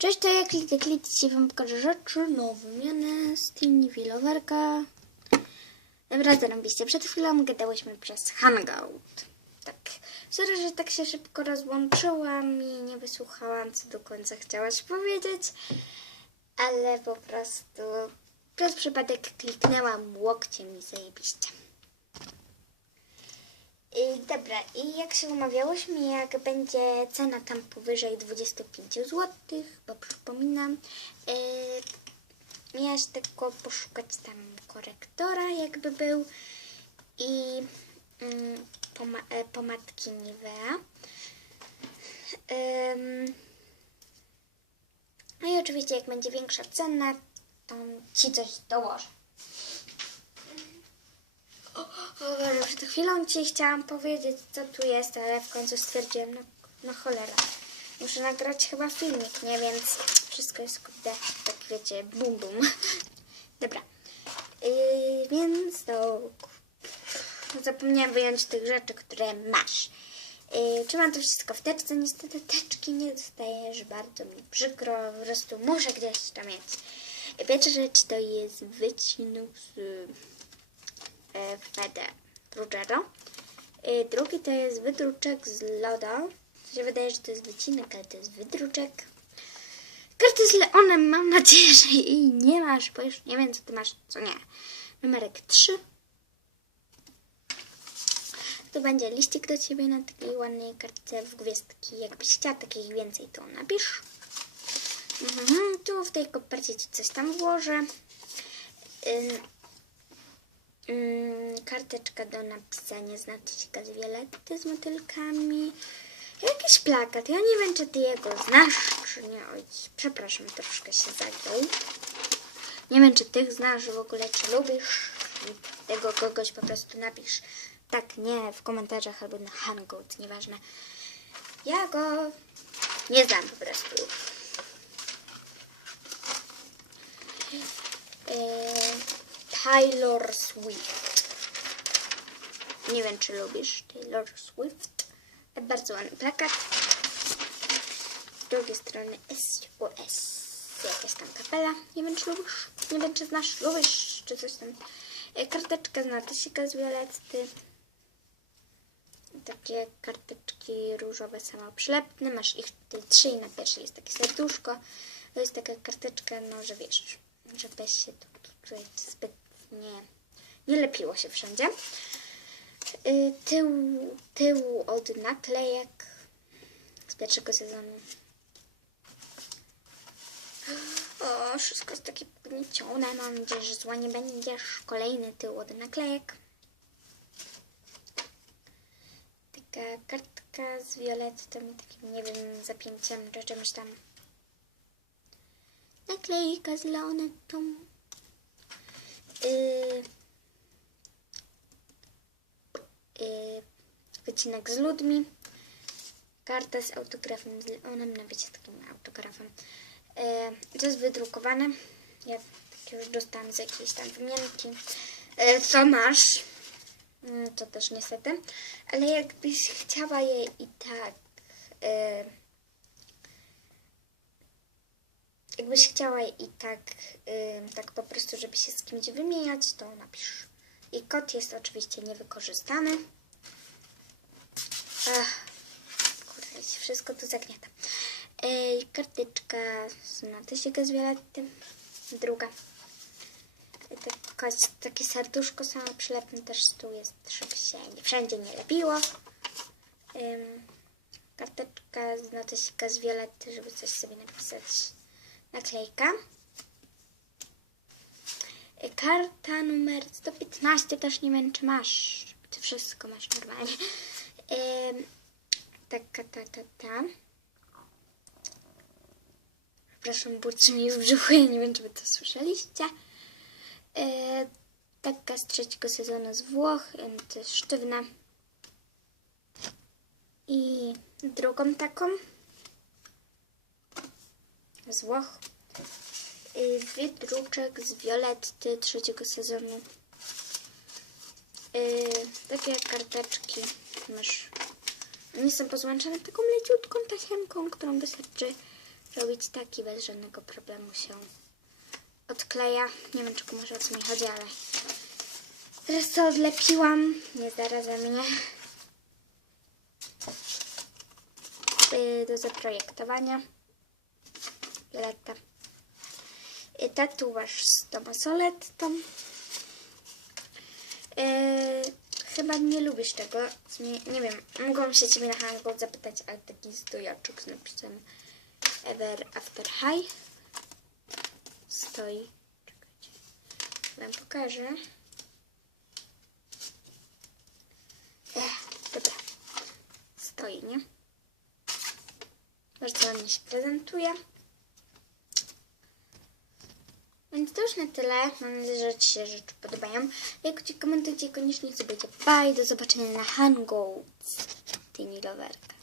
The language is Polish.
Cześć, to ja Klity Klity. Dzisiaj Wam pokażę rzeczy no wymianę z Tiny Loverka. Dobra, zarobiście. Przed chwilą gadałyśmy przez Hangout. Tak, sorry, że tak się szybko rozłączyłam i nie wysłuchałam, co do końca chciałaś powiedzieć. Ale po prostu przez przypadek kliknęłam łokciem i zajebiście. I dobra, i jak się umawiałyśmy, jak będzie cena tam powyżej 25 zł, bo przypominam, yy, miałaś tylko poszukać tam korektora, jakby był, i yy, poma- e, pomadki Nivea. Ym, no i oczywiście, jak będzie większa cena, to ci coś dołożę. O, przed chwilą Ci chciałam powiedzieć, co tu jest, ale w końcu stwierdziłem, no, no cholera. Muszę nagrać chyba filmik, nie? Więc wszystko jest kurde, tak wiecie, bum bum. Dobra. Yy, więc to... Zapomniałam wyjąć tych rzeczy, które masz. Yy, trzymam to wszystko w teczce. Niestety teczki nie dostajesz. Bardzo mi przykro. Po prostu muszę gdzieś to mieć. Pierwsza rzecz to jest wycinek z e, Fede Ruggiero. E, Drugi to jest wydruczek z loda. Się wydaje, że to jest wycinek, ale to jest wydruczek. Karty z Leonem mam nadzieję, że jej nie masz, bo już nie wiem, co ty masz, co nie. Numerek 3. To będzie liścik do ciebie na takiej ładnej kartce w gwiazdki. Jakbyś chciała takich więcej, to napisz. Mhm, tu w tej kopercie ci coś tam włożę. Karteczka do napisania z natychmiast z Violetty z motylkami. Jakiś plakat. Ja nie wiem, czy ty jego znasz, czy nie. Oj, przepraszam, troszkę się zagiął. Nie wiem, czy ty znasz w ogóle, czy lubisz. Tego kogoś po prostu napisz. Tak, nie, w komentarzach albo na Hangout, nieważne. Ja go nie znam po prostu. Eee, Taylor Swift. Nie wiem, czy lubisz Taylor Swift. Bardzo ładny plakat. Z drugiej strony SOS. Jakaś tam kapela. Nie wiem, czy lubisz. Nie wiem, czy znasz. Lubisz, czy coś tam. E, Karteczka z natysika z Violetty. Takie karteczki różowe samoprzylepne. Masz ich tutaj trzy i na pierwszej jest takie serduszko. To jest taka karteczka, no, że wiesz, żebyś się tu, tu, tutaj zbyt nie, nie lepiło się wszędzie. Y, Tył, tył od naklejek z pierwszego sezonu. O, wszystko jest takie pogniecione. Mam nadzieję, że zła nie będziesz. Kolejny tył od naklejek. Taka kartka z violettą i takim, nie wiem, zapięciem czy czymś tam. Naklejka z leonetą. Yy, wycinek z ludźmi. Karta z autografem z Leonem, no wiecie, z takim autografem. Yy, to jest wydrukowane. Ja już dostałam z jakiejś tam wymianki. Yy, co masz? Yy, to też niestety. Ale jakbyś chciała je i tak... Yy, jakbyś chciała i tak, y, tak po prostu, żeby się z kimś wymieniać, to napisz. I kod jest oczywiście niewykorzystany. Ach, kurde, się wszystko tu zagniata. Y, kartyczka z natysika z Violetty. Druga. Taka, takie serduszko samo przylepne też tu jest, żeby się nie, wszędzie nie lepiło. Ym, karteczka z natysika z Violetty, żeby coś sobie napisać naklejka. Karta numer 115 też nie wiem, czy masz. Ty wszystko masz normalnie. Ym, taka, ta, ta, ta. Przepraszam, burczy mi w brzuchu, ja nie wiem, czy wy to słyszeliście. Yy, taka z trzeciego sezonu z Włoch, to jest sztywna. I drugą taką z Włoch. Y, Wydruczek z Violetty trzeciego sezonu. Y, takie karteczki masz. One są pozłączone taką leciutką tasiemką, którą wystarczy robić taki bez żadnego problemu się odkleja. Nie wiem, czego może o co mi chodzi, ale teraz to odlepiłam. Nie zarazem mnie. Y, Do zaprojektowania. Violetta. Y, Tatuaż z Tomasolettą. Yy, chyba nie lubisz tego. Sumie, nie wiem, mogłam się ciebie na Hangout zapytać, ale taki stojaczek z napisem Ever After High stoi. Czekajcie. Wam pokażę. Ech, dobra. Stoi, nie? Bardzo ładnie się prezentuje. To już na tyle. Mam nadzieję, że Ci się rzeczy podobają. Lajkujcie, komentujcie, koniecznie subujcie. Bye, do zobaczenia na Hangouts. Tyni Loverka.